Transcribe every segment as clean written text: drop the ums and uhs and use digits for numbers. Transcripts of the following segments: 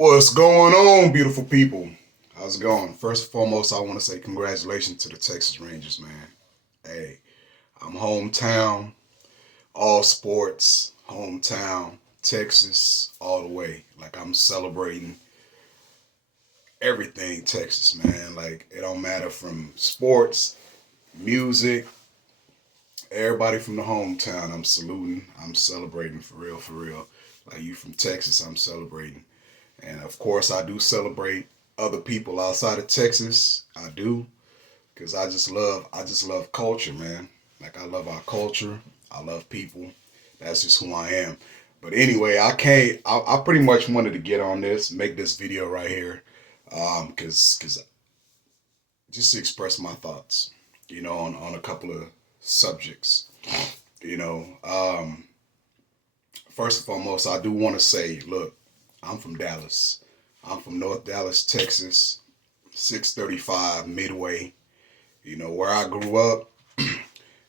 What's going on, beautiful people? How's it going? First and foremost, I want to say congratulations to the Texas Rangers, man. Hey, I'm hometown, all sports, hometown, Texas, all the way. Like I'm celebrating everything Texas, man. Like it don't matter from sports, music, everybody from the hometown. I'm saluting. I'm celebrating for real, for real. Like you from Texas, I'm celebrating. And of course, I do celebrate other people outside of Texas. I do, because I just love culture, man. Like I love our culture. I love people. That's just who I am. But anyway, I can't. I pretty much wanted to get on this, make this video right here, because just to express my thoughts, on a couple of subjects. You know, first and foremost, I do want to say, look, I'm from Dallas. I'm from North Dallas, Texas, 635 Midway. Where I grew up,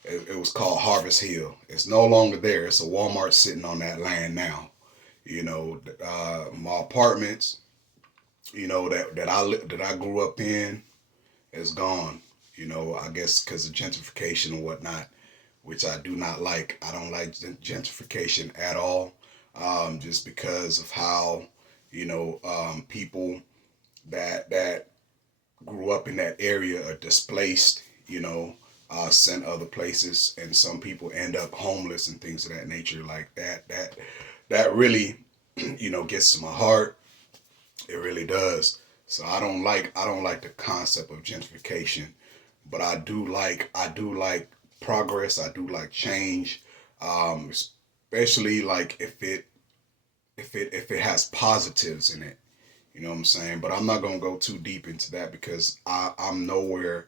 it was called Harvest Hill. It's no longer there. It's a Walmart sitting on that land now. My apartments, that I grew up in, is gone. I guess because of gentrification and whatnot, which I do not like. I don't like gentrification at all, just because of how people that grew up in that area are displaced. Sent other places, and some people end up homeless and things of that nature. Like that really, gets to my heart. It really does. So I don't like the concept of gentrification, but I do like progress. I do like change, especially like if it has positives in it. You know what I'm saying? But I'm not gonna go too deep into that because I'm nowhere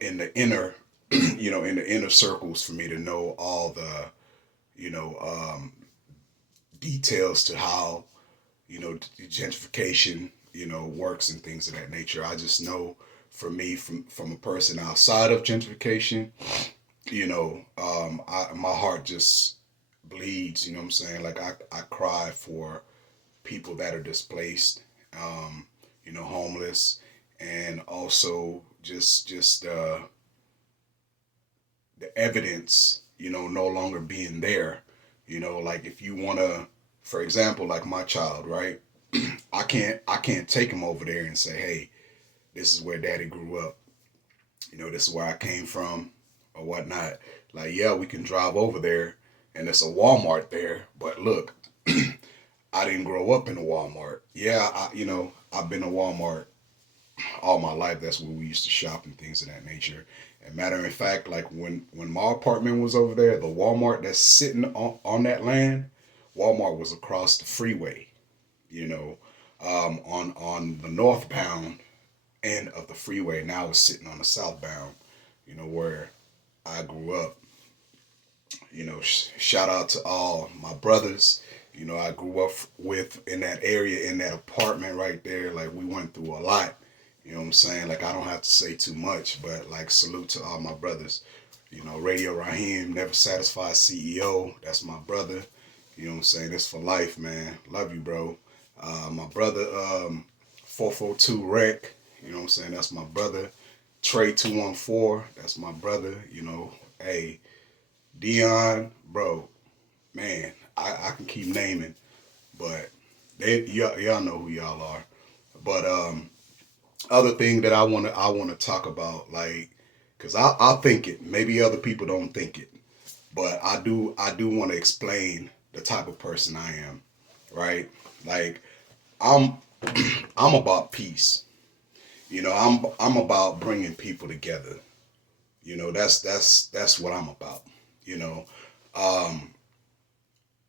in the inner, in the inner circles for me to know all the you know um, details to how gentrification works and things of that nature. I just know for me from a person outside of gentrification, my heart just bleeds. You know what I'm saying? Like I cry for people that are displaced, homeless, and also just the evidence, no longer being there. Like if you wanna, for example, like my child, right? I can't take him over there and say, hey, this is where daddy grew up. This is where I came from or whatnot. Like, yeah, we can drive over there and there's a Walmart there, but look, I didn't grow up in a Walmart. Yeah, I've been to Walmart all my life. That's where we used to shop and things of that nature. And matter of fact, like when my apartment was over there, the Walmart that's sitting on that land, Walmart was across the freeway. You know, on the northbound end of the freeway. Now it's sitting on the southbound. Where I grew up. Shout out to all my brothers. I grew up with in that area, in that apartment right there. Like we went through a lot. You know what I'm saying? Like I don't have to say too much, but like salute to all my brothers. Radio Raheem, Never Satisfied CEO. That's my brother. You know what I'm saying? That's for life, man. Love you, bro. My brother, 442 Rec. You know what I'm saying? That's my brother. Trey 214. That's my brother. Hey, Dion, bro, man, I can keep naming, but y'all know who y'all are. But other thing that I wanna talk about, like, cause I think it. Maybe other people don't think it, but I do want to explain the type of person I am, right? Like I'm I'm about peace. I'm about bringing people together. That's what I'm about. You know, um,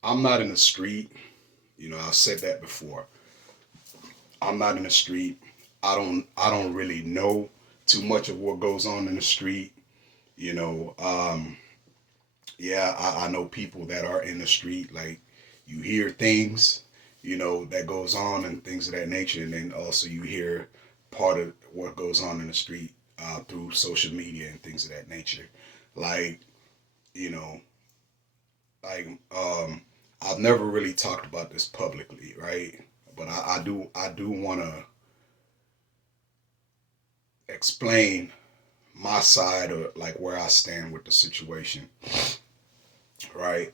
I'm not in the street. I've said that before. I'm not in the street. I don't really know too much of what goes on in the street. You know, yeah, I know people that are in the street. Like you hear things, that goes on and things of that nature, and then also you hear part of what goes on in the street through social media and things of that nature. Like you know, like I've never really talked about this publicly, right? But I do want to explain my side of like where I stand with the situation, right?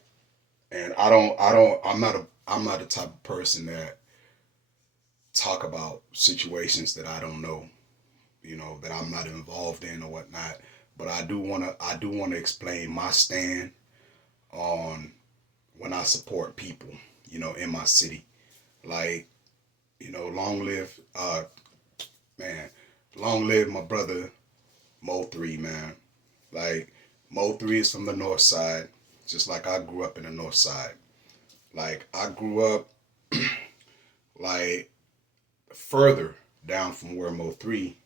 And I'm not a type of person that talk about situations that I don't know, that I'm not involved in or whatnot. But I do wanna explain my stand on when I support people, in my city. Like, long live man, long live my brother Mo three, man. Like, Mo three is from the north side, just like I grew up in the north side. Like, I grew up like further down from where Mo three,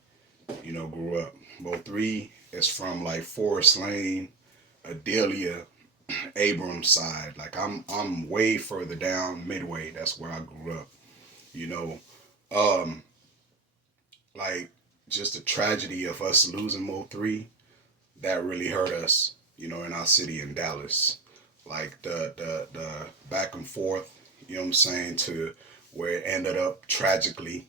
grew up. Mo three is from like Forest Lane, Adelia, Abrams side. Like, I'm way further down Midway. That's where I grew up. You know, um, like, just the tragedy of us losing Mo three, that really hurt us. In our city in Dallas. Like, the back and forth. What I'm saying, to where it ended up tragically.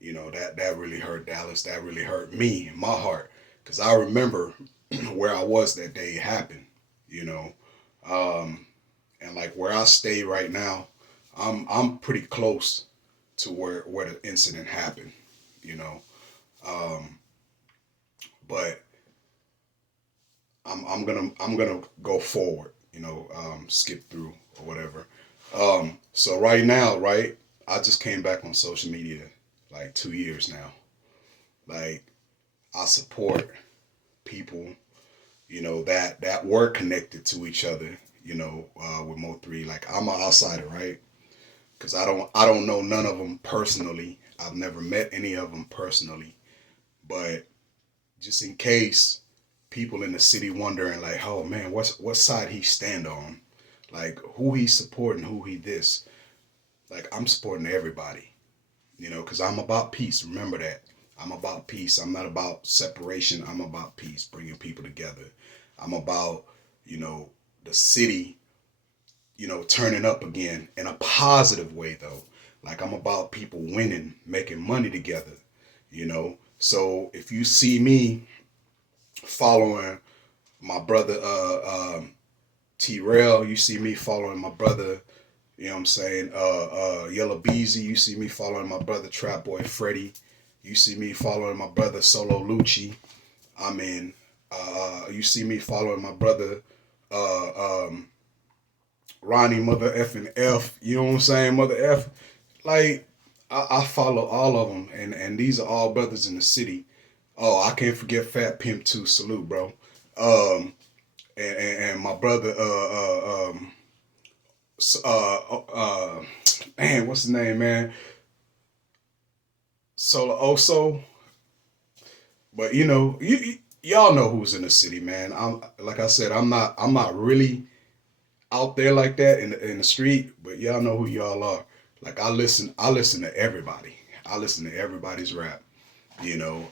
That really hurt Dallas. That really hurt me, my heart, because I remember where I was that day it happened. You know, um, and like where I stay right now, I'm pretty close to where the incident happened. You know, um, but I'm gonna go forward. Skip through or whatever. So right now, right, I just came back on social media like 2 years now. Like, I support people, that were connected to each other, with Mo three. Like, I'm an outsider, right? Because I don't know none of them personally. I've never met any of them personally, but just in case people in the city wondering, like, oh man, what side he stand on, like who he supporting, who he this. Like, I'm supporting everybody, because I'm about peace. Remember that. I'm about peace. I'm not about separation. I'm about peace, bringing people together. I'm about, you know, the city, turning up again in a positive way, though. Like, I'm about people winning, making money together, So if you see me following my brother T Rail, you see me following my brother, you know what I'm saying, Yellow Beezy, you see me following my brother Trap Boy Freddy, you see me following my brother Solo Lucci. I mean, you see me following my brother um, Ronnie Mother F and F. You know what I'm saying, Mother F. Like, I follow all of them, and these are all brothers in the city. Oh, I can't forget Fat Pimp too. Salute, bro. Um, and my brother, man, what's his name, man? Solo Oso. But y'all know who's in the city, man. I'm, like I said, I'm not really out there like that in the street, but y'all know who y'all are. Like, I listen to everybody. I listen to everybody's rap, you know,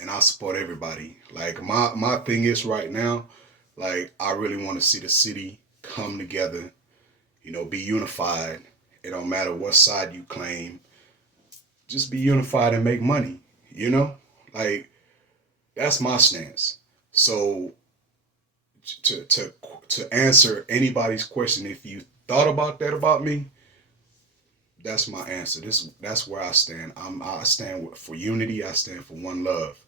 and I support everybody. Like, my thing is right now, like, I really want to see the city come together, be unified. It don't matter what side you claim, just be unified and make money, you know? Like, that's my stance. So, to to to answer anybody's question, if you thought about that about me, that's my answer. That's where I stand. I stand for unity. I stand for one love.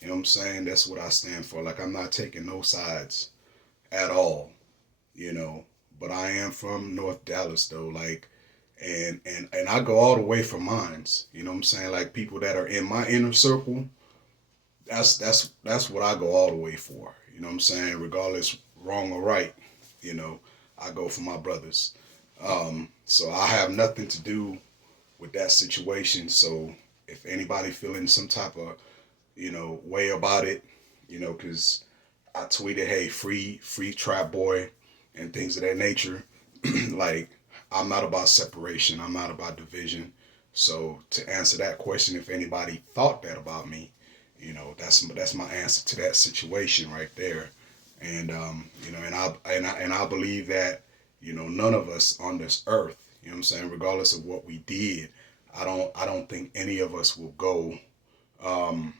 You know what I'm saying? That's what I stand for. Like, I'm not taking no sides at all. You know, but I am from North Dallas though. Like, and I go all the way for mines. You know what I'm saying? Like, people that are in my inner circle, that's what I go all the way for. You know what I'm saying? Regardless, wrong or right, you know, I go for my brothers. So I have nothing to do with that situation. So if anybody feeling some type of way about it, because I tweeted, hey, free Trap Boy and things of that nature. Like, I'm not about separation. I'm not about division. So to answer that question, if anybody thought that about me, that's my answer to that situation right there. And and I believe that none of us on this earth, You know what I'm saying? Regardless of what we did, I don't think any of us will go um,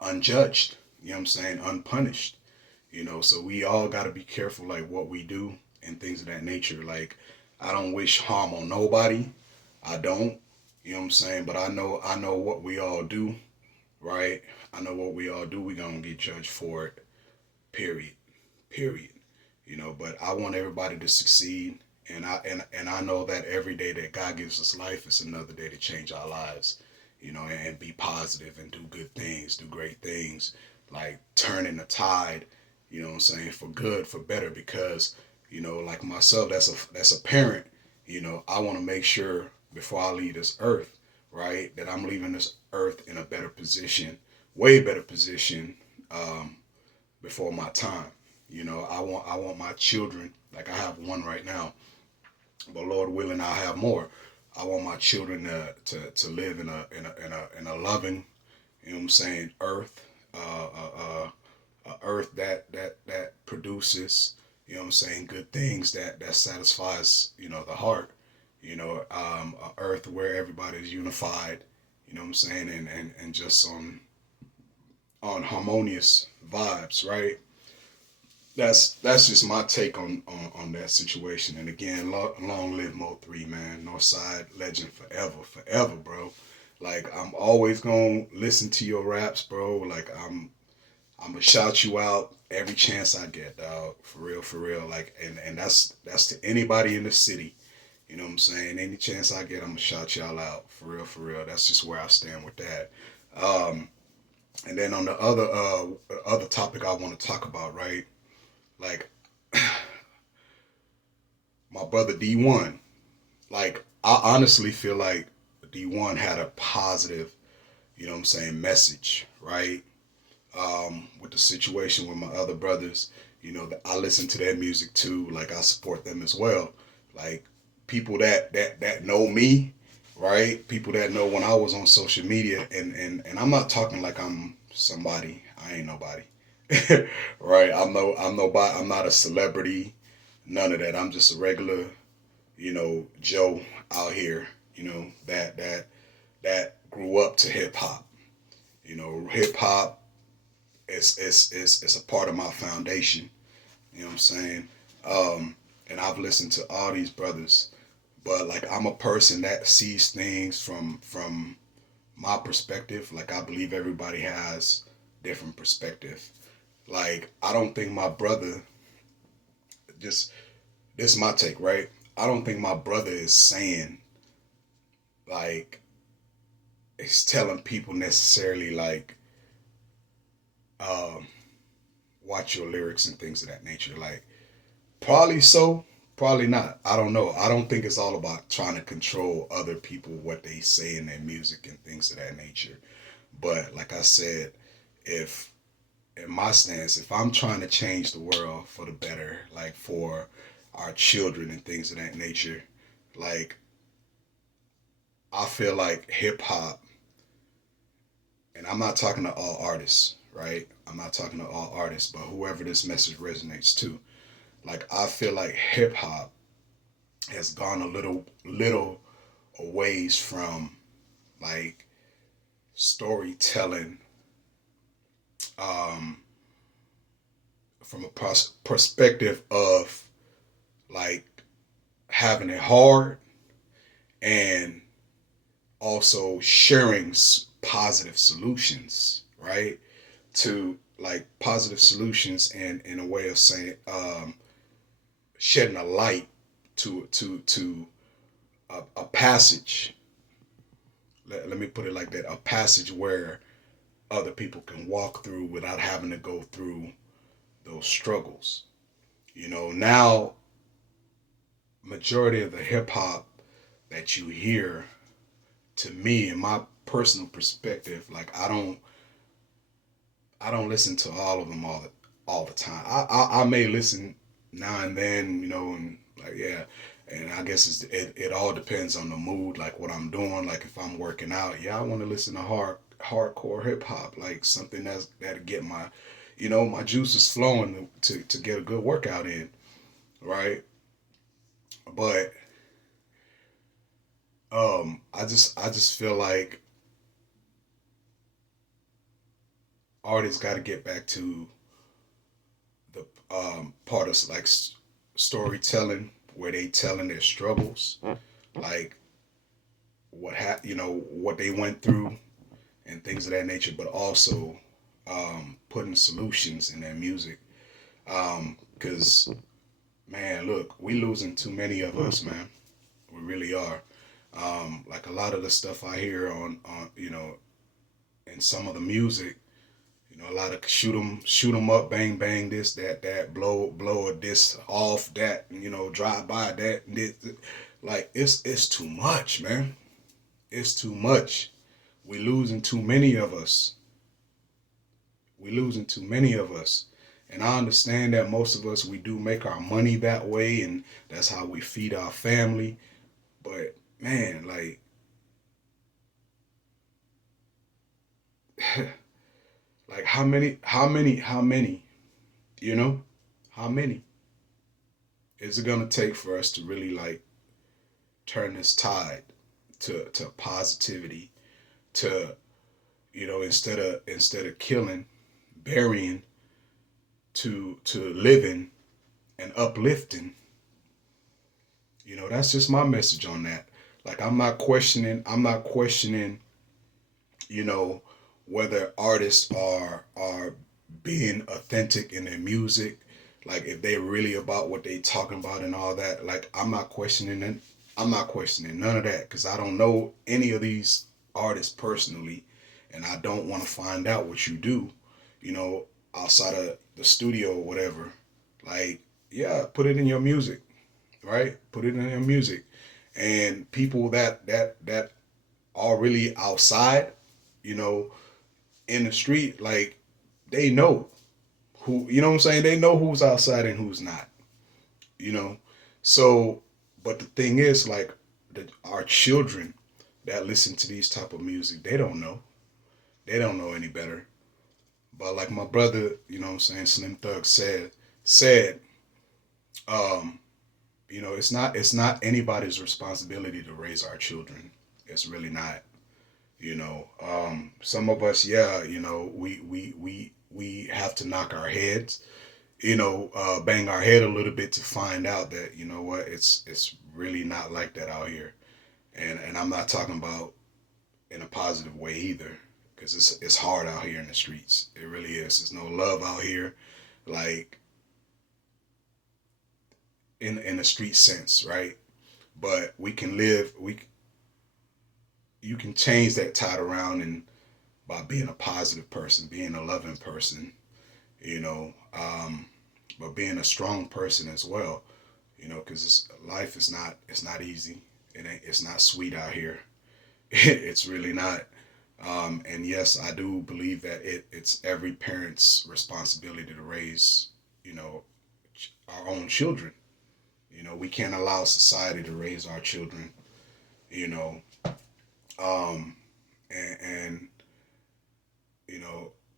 unjudged. You know what I'm saying? Unpunished. So we all got to be careful, like what we do and things of that nature. Like, I don't wish harm on nobody. I don't. You know what I'm saying? But I know what we all do, right? I know what we all do. We gonna get judged for it. Period. Period. But I want everybody to succeed, and I know that every day that God gives us life is another day to change our lives. And be positive and do good things, do great things, like turning the tide. You know what I'm saying, for good, for better, because like myself, that's a parent. I want to make sure before I leave this earth, right, that I'm leaving this earth in a better position, way better position, um, before my time. I want my children, like I have one right now, but Lord willing, I'll have more. I want my children to live in a loving, what I'm saying, earth, earth that produces, what I'm saying, good things that satisfies, the heart. A earth where everybody's unified, what I'm saying, and just on harmonious vibes, right? That's just my take on that situation. And again, long live Mo3, man. Northside legend forever, forever, bro. Like, I'm always gonna listen to your raps, bro. Like, I'm gonna shout you out every chance I get, dog. For real, for real. Like, and that's to anybody in the city. You know what I'm saying? Any chance I get, I'm gonna shout y'all out. For real, for real. That's just where I stand with that. Um, and then on the other topic I want to talk about, right? Like, my brother D1. Like, I honestly feel like D1 had a positive, what I'm saying, message, right? With the situation with my other brothers, I listen to their music too. Like, I support them as well. Like, people that know me, right? People that know when I was on social media, and I'm not talking like I'm somebody. I ain't nobody. Right? I'm nobody. I'm not a celebrity. None of that. I'm just a regular, Joe out here. That grew up to hip hop. Hip hop is a part of my foundation. You know what I'm saying? And I've listened to all these brothers, but like, I'm a person that sees things from my perspective. Like, I believe everybody has different perspective. Like, I don't think my brother, just this is my take, right? I don't think my brother is saying, like, it's telling people necessarily, like, um, watch your lyrics and things of that nature. Like, probably so, probably not. I don't know. I don't think it's all about trying to control other people, what they say in their music and things of that nature. But like I said, if in my stance, if I'm trying to change the world for the better, like for our children and things of that nature, like, I feel like hip hop, and I'm not talking to all artists, right? I'm not talking to all artists, but whoever this message resonates to, like, I feel like hip hop has gone a little a ways from, like, storytelling, um, from a perspective of, like, having it hard, and also sharing positive solutions, right? To, like, positive solutions, and in a way of saying, shedding a light to a passage. Let me put it like that: a passage where other people can walk through without having to go through those struggles. Now, majority of the hip hop that you hear, to me, in my personal perspective, like, I don't listen to all of them all the time. I may listen now and then, and, like, yeah. And I guess it all depends on the mood, like what I'm doing. Like, if I'm working out, yeah, I want to listen to hardcore hip hop, like something that get my juices flowing to get a good workout in, right? But I just feel like artists got to get back to the part of like storytelling where they telling their struggles, like what they went through and things of that nature, but also putting solutions in their music. Because man, look, we losing too many of us, man. We really are. Like a lot of the stuff I hear on in some of the music, a lot of shoot 'em up, bang bang, this that, blow a this off that, drive by that, this. Like it's too much, man. It's too much. We losing too many of us. We losing too many of us. And I understand that most of us we do make our money that way, and that's how we feed our family. But man, like how many, you know, how many is it gonna take for us to really like turn this tide to positivity, to instead of killing, burying, to living and uplifting. That's just my message on that. Like I'm not questioning, you know, whether artists are being authentic in their music, like if they really about what they talking about and all that. Like I'm not questioning it. I'm not questioning none of that because I don't know any of these artists personally, and I don't want to find out what you do, you know, outside of the studio or whatever. Like, yeah, put it in your music, right? Put it in your music, and people that are really outside, you know, in the street, like they know who, you know what I'm saying? They know who's outside and who's not, you know. So, but the thing is, like, our children that listen to these type of music, they don't know. They don't know any better. But like my brother, what I'm saying, Slim Thug said, um, it's not anybody's responsibility to raise our children. It's really not. Some of us, yeah, we have to knock our heads, bang our head a little bit to find out that what it's really not like that out here, and I'm not talking about in a positive way either, because it's hard out here in the streets. It really is. There's no love out here, like in the street sense, right? But we can live. You can change that tide around and by being a positive person, being a loving person, you know, but being a strong person as well, because life is not it's not easy. It's not sweet out here. It's really not. And yes, I do believe that it's every parent's responsibility to raise, you know, our own children. We can't allow society to raise our children. You know, um, and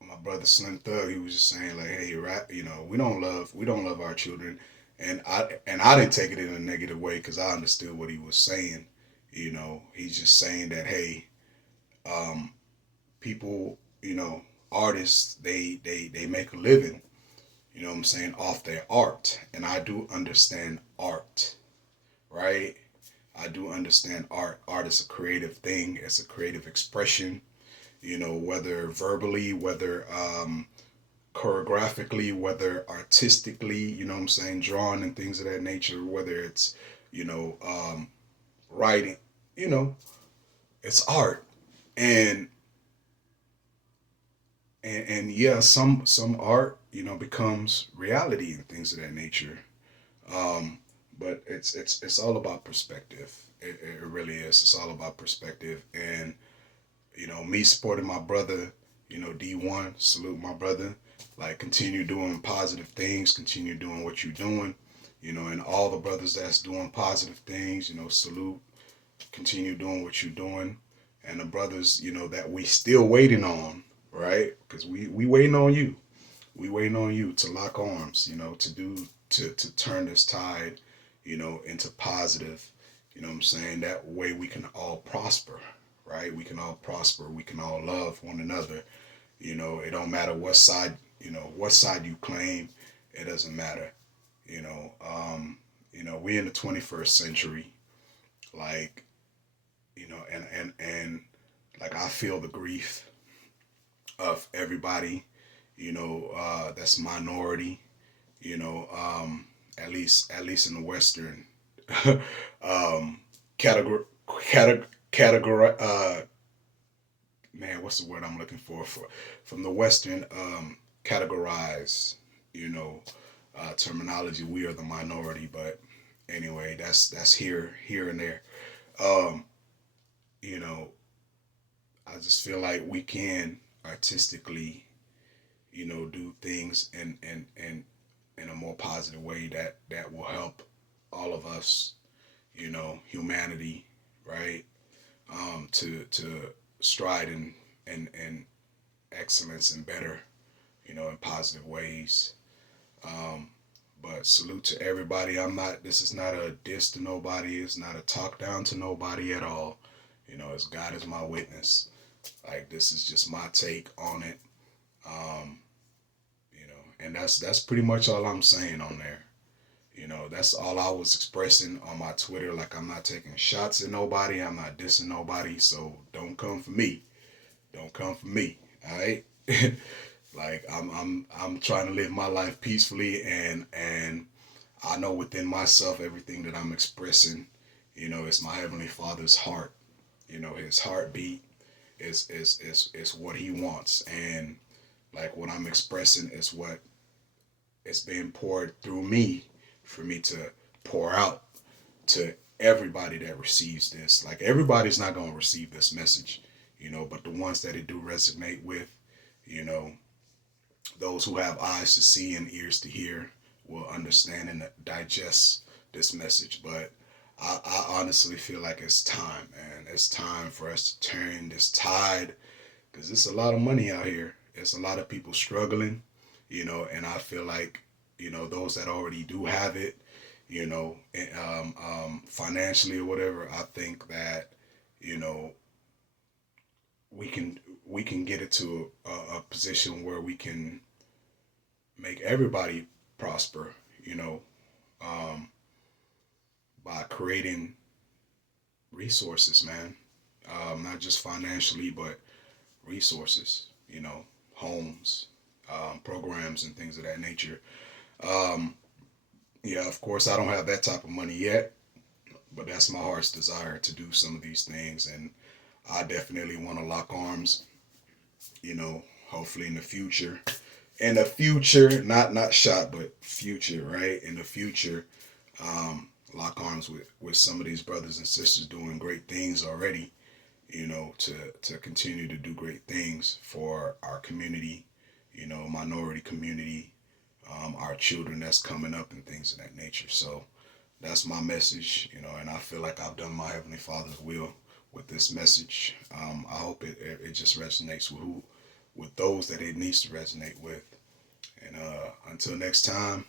my brother Slim Thug, he was just saying like, hey, rap, we don't love our children, and I didn't take it in a negative way because I understood what he was saying. He's just saying that, hey, um, people, artists, they make a living, what I'm saying, off their art, and I do understand art, right? I do understand art. Art is a creative thing. It's a creative expression, whether verbally, whether choreographically, whether artistically, what I'm saying, drawing and things of that nature, whether it's, you know, um, writing, you know, it's art. And and yeah, some art, becomes reality and things of that nature. Um, but it's all about perspective. It really is. It's all about perspective. And me supporting my brother, D1, salute my brother. Like, continue doing positive things, continue doing what you're doing, and all the brothers that's doing positive things, salute, continue doing what you're doing. And the brothers, that we still waiting on, right? Because we waiting on you. We waiting on you to lock arms, to turn this tide, into positive, You know what I'm saying? That way we can all prosper, right? We can all prosper. We can all love one another. It don't matter what side you claim. It doesn't matter. You know, we in the 21st century, like, and like I feel the grief of everybody, that's minority, you know, at least in the Western um, category, category, man, what's the word I'm looking for from the Western categorize, you know, terminology. We are the minority, but anyway, that's here and there. Um, you know, I just feel like we can artistically, do things in a more positive way that will help all of us, humanity, right? To stride in excellence and better, in positive ways. Um, but salute to everybody. This is not a diss to nobody. It's not a talk down to nobody at all. As God is my witness. Like, this is just my take on it. Um, and that's pretty much all I'm saying on there. That's all I was expressing on my Twitter. Like, I'm not taking shots at nobody. I'm not dissing nobody. So don't come for me. Don't come for me. All right. Like, I'm trying to live my life peacefully, and I know within myself everything that I'm expressing. It's my heavenly Father's heart. His heartbeat is what he wants, and like what I'm expressing is what is being poured through me for me to pour out to everybody that receives this. Like, everybody's not going to receive this message, but the ones that it do resonate with, you know, those who have eyes to see and ears to hear will understand and digest this message. But I honestly feel like it's time, man. It's time for us to turn this tide, because there's a lot of money out here. There's a lot of people struggling, and I feel like, those that already do have it, financially or whatever, I think that, you know, we can we can get it to a position where we can make everybody prosper, you know, um, by creating resources, man. Not just financially, but resources, homes, programs, and things of that nature. Um, yeah, of course, I don't have that type of money yet, but that's my heart's desire to do some of these things. And I definitely want to lock arms, hopefully in the future. In the future, not shot, but future, right? In the future, lock arms with some of these brothers and sisters doing great things already, to continue to do great things for our community, minority community, our children that's coming up and things of that nature. So that's my message, and I feel like I've done my Heavenly Father's will with this message. I hope it just resonates with those that it needs to resonate with. And until next time,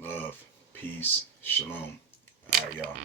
love, peace, shalom. All right, y'all.